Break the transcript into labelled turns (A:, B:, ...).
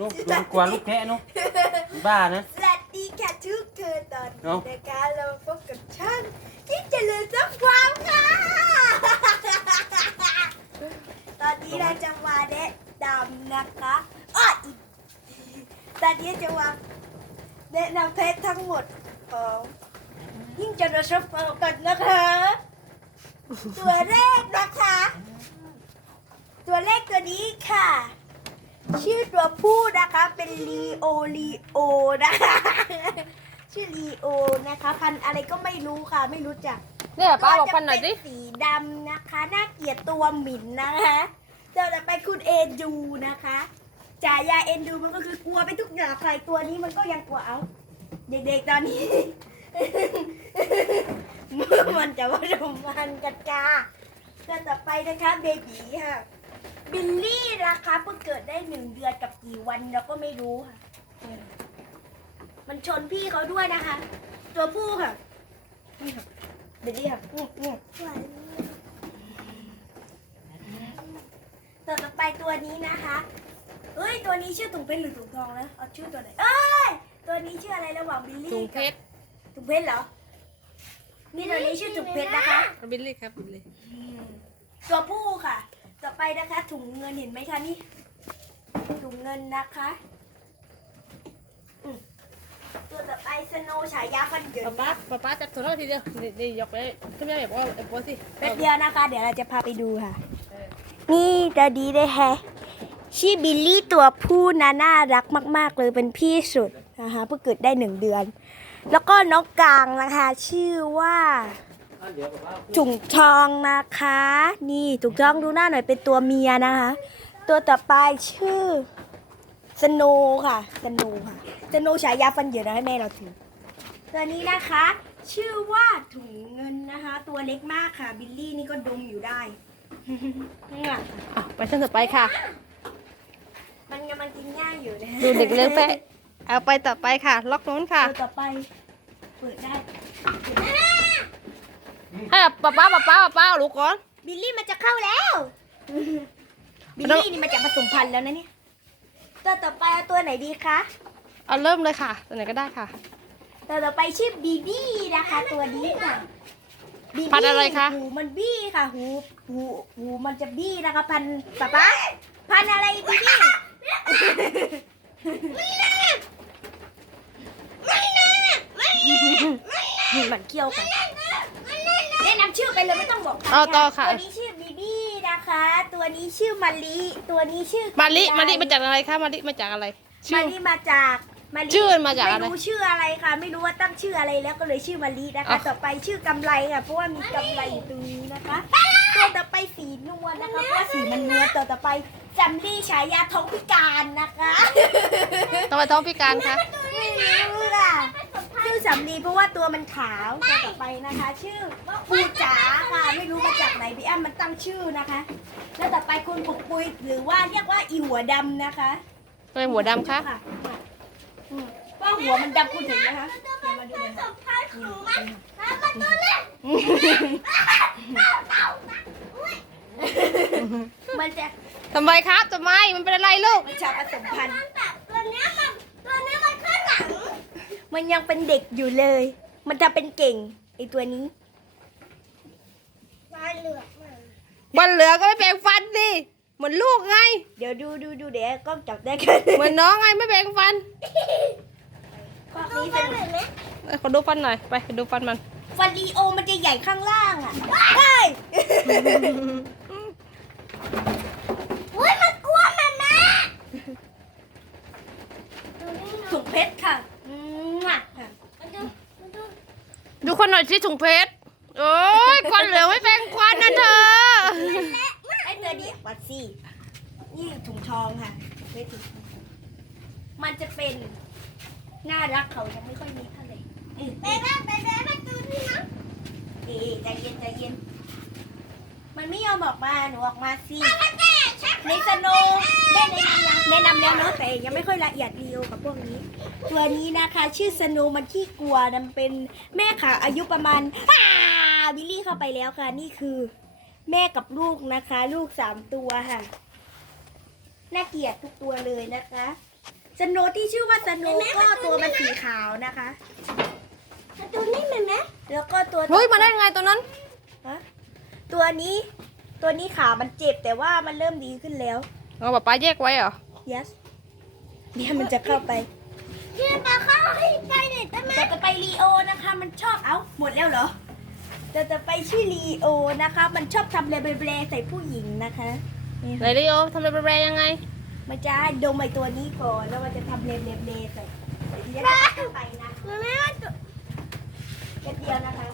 A: นุ๊กดูกว่าลูกแพะนุ๊กบ้านะ
B: สวัสดีค่ะทุกเธอตอน
A: เอ้า
B: นี้นะคะเราพบกับช่างที่เจริญสักความค่ะ ตอนนี้เราจะมาแนะนำนะคะอ้ออีกตอนนี้จะมาแนะนำเพชรทั้งหมดของยิ่งจะรสเปอกันนะคะ ตัวแรกนะคะ ตัวแรกตัวนี้ค่ะ ชื่อตัวผู้นะคะเป็นลีโอลีโอนะคะชื่อลีโอนะคะ พันธุ์อะไรก็ไม่รู้ค่ะ ไม่รู้จัก
C: เนี่ยป้าบอกพันหน่อยดิ
B: ก็จะเป็สีดำนะคะน่าเกลียดตัวหมิ่นนะคะเดี๋ยวจะไปคุณเอดูนะคะจ่ายาเอ็นดูมันก็คือกลัวไปทุกอย่างใครตัวนี้มันก็ยังกลัวเอา เด็กๆตอนนี้เมื่อมันจะว่าสมพันธ์กันจ้าก็ต่อไปนะคะเบบีค่ะ บิลลี่นะคะเพิ่งเกิดได้หนึ่งเดือนกับกี่วันเราก็ไม่รู้ค่ะ มันชนพี่เขาด้วยนะคะ ตัวผู้ค่ะนี่ค่ะบิลลี่ค่ะนี่นี่ตัวต่อไปตัวนี้นะคะเอ้ยตัวนี้ชื่อถุงเพชรหรือถุงทองนะเอาชื่อตัวไหนเอ้ยตัวนี้ชื่ออะไรระหว่างบิลลี่
C: ถุงเพ
B: กับ
C: ชร
B: ถุงเพชรเหรอนี่ตัวนี้ชื่อถุงเพชรนะคะ
C: บิลลี่ครับบิลลี่
B: ตัวผู้ค่ะ ต่อไปนะคะ ถุงเงินเห็นไหมคะนี่ถุงเงินนะคะอืมตัวต่อไปสโนว์ฉายาฟันเหยิน
C: ป้าป้าป้าป้าจับถุงเท่าทีเดียวนี่นี่ยกไปขึ้นไม่ได้แบบว่าไอ้ปัวสิ
B: แป๊บเดียวนะคะ เดี๋ยวเราจะพาไปดูค่ะ นี่ตัวดีได้แฮะชื่อบิลลี่ตัวผู้นะน่ารักมาก ๆ เลยเป็นพี่สุดนะคะเพิ่งเกิดได้หนึ่งเดือน แล้วก็น้องกลางนะคะ ชื่อว่า
A: เดี๋ยวบอกว่า
B: ถุงทองนะคะ นี่ถุงทองดูหน้าหน่อยเป็นตัวเมียนะคะ ตัวต่อไปชื่อสโนค่ะสโนค่ะสโนฉายาฟันเหยินนะให้แม่เราถือตัวนี้นะคะ ชื่อว่าถุงเงินนะคะ ตัวเล็กมากค่ะ บิลลี่นี่ก็ดมอยู่ได้ง่ะ
C: อะไปชั้นต่อไปค่ะ
B: มันกำลังกินง่ายอยู่นะ
C: ดูเด็กเลี้ยงแพะเอาไปต่อไปค่ะ ล็อกนู้นค่ะ
B: ตัวต่อไป เปิดได้
C: ให้ป้าป้าป้าป้าป้าเอาลูกก่อน
B: บิลลี่มันจะเข้าแล้ว บิลลี่นี่มันจะผสมพันธุ์แล้วนะเนี่ยตัวต่อไปเอาตัวไหนดีคะ
C: เอาเริ่มเลยค่ะ ตัวไหนก็ได้ค่ะ
B: ตัวต่อไปชื่อบีบี้นะคะ ตัวนี้ค่ะบีบี้
C: พันธุ์อะไรคะ
B: หูมันบี้ค่ะ หูหูหูมันจะบี้นะคะพันธุ์ป๊าป๊าพันธุ์อะไรบีบี้มันเคี้ยวค่ะแนะนำชื่อไปเลยไม่ต้องบอก
C: เอาต่อค่ะ
B: ตัวนี้ชื่อบีบี้นะคะ ตัวนี้ชื่อมาลิตัวนี้ชื่อ
C: มาลิมาลิมาจากอะไรคะมาลิมาจากอะไรชื่
B: มา
C: อ
B: ลิมาจากมาลิ
C: ชื่อมันมาจากอะไร
B: ไม่รู้ชื่ออะไรค่ะ ไม่รู้ว่าตั้งชื่ออะไรแล้วก็เลยชื่อมาลินะคะ
C: อะ
B: ต่อไปชื่อกำไรค่ะเพราะว่ามีกำไรอยู่ตรงนี้นะคะตัวต่อไปสีนวลนะคะเพราะว่าสีมันนวลตัวต่อไปจำลี่ฉายาท้องพิการนะคะ
C: ต้องไปท้องพิการค่ะ
B: ไม่รู้ค่ะชื่อ สำลีเพราะว่าตัวมันขาวตัวต่อไปนะคะ ชื่อปูจ๋าค่ะไม่รู้มาจากไหนพี่อ้ำมันตั้งชื่อนะคะ แล้วต่อไปคุณปุกปุยหรือว่าเรียกว่าอีหัวดำนะคะ
C: ทำไมหัวดำคะ
B: อืมว่าหัวมันดำคุณเห็นไหมคะเดี๋ยวมาดูเลยค่ะมันจะ
C: ทำไมครับทำไมมันเป็นอะไรลูก
B: มันจะผสมพันธุ์
D: ตัวเนี้ยมันตัวเนี้ยมันข้างหลัง
B: มันยังเป็นเด็กอยู่เลย มันจะเป็นเก่งไอตัวนี้
D: มาเหลือกมา
C: วันเหลือก็ไม่แบ่งฟันสิเหมือนลูกไง
B: เดี๋ยวดูดูดูเดี๋ยวกล้องจับได้กัน
C: เหมือนน้องไงไม่แบ่งฟัน
B: ข้อ
D: ดู
B: นี้
D: ฟั
B: เป็นน
D: หน่อยไหม
C: เอ้ยขอดูฟันหน่อยไปดูฟันมัน
B: ฟันลีโอมันจะใหญ่ข้างล่างอะใช่
D: อุ้ยมันกลัวมันนะดูนี่หน่อย
B: ถุงเพชรค่ะอืมอะค่ะ
D: มันดูมันดู
C: ดู คนหน่อยสิถุงเพชรโอ้ยควันเหลือไม่แบ่งควันนะเธอ
B: ไอตัวนี้วัดซี่นี่ถุงทองค่ะไม่ถุงทองมันจะเป็นน่ารักเขายังไม่ค่อยมีเท่าไหร่อืม
D: เบเบ้เบเบ้มาดูนี่นะ
B: เอ๊ะใจเย็นใจเย็น มันไม่ยอมออกมาหนูออกมาสิ ในสโนว์ได้แนะนำยังแนะนำแล้วเนาะแต่ยังไม่ค่อยละเอียดรีวิวกับพวกนี้ ตัวนี้นะคะชื่อสโนว์มันขี้กลัวมันเป็นแม่ขาอายุประมาณอ่าบิลลี่เข้าไปแล้วค่ะ นี่คือ แม่กับลูกนะคะ ลูกสามตัวค่ะน่าเกลียดทุกตัวเลยนะคะสโนว์ที่ชื่อว่าสโนว์ก็ตัวมันสีขาวนะคะ
D: ตัวนี้มันไหม
B: แล้วก็ตัว
C: เฮ้ยมาได้ไงตัวนั้น
B: ฮะตัวนี้ ตัวนี้ขามันเจ็บแต่ว่ามันเริ่มดีขึ้นแล้ว
C: เอาป๊าป๊าแยกไว้เหรอ
B: yes เนี่ยมันจะเข้าไป
D: เชื่อปลาเข้าให้ไปหน่อยได้ไหม
B: แต่จะไปลีโอนะคะ มันชอบเอ้าหมดแล้วเหรอแต่จะไปชื่อลีโอนะคะ มันชอบทำเลเบลๆใส่ผู้หญิงนะคะนี่
C: ไหนลิโอทำอะไรแปรๆยังไง
B: มันจะให้ดมไอตัวนี้ก่อนแล้วมันจะทำเลเบลๆใส่เดี๋ยวทีนี้จะไปนะ
D: มันไม่ว่าตัว
B: แค่เดียวนะคะ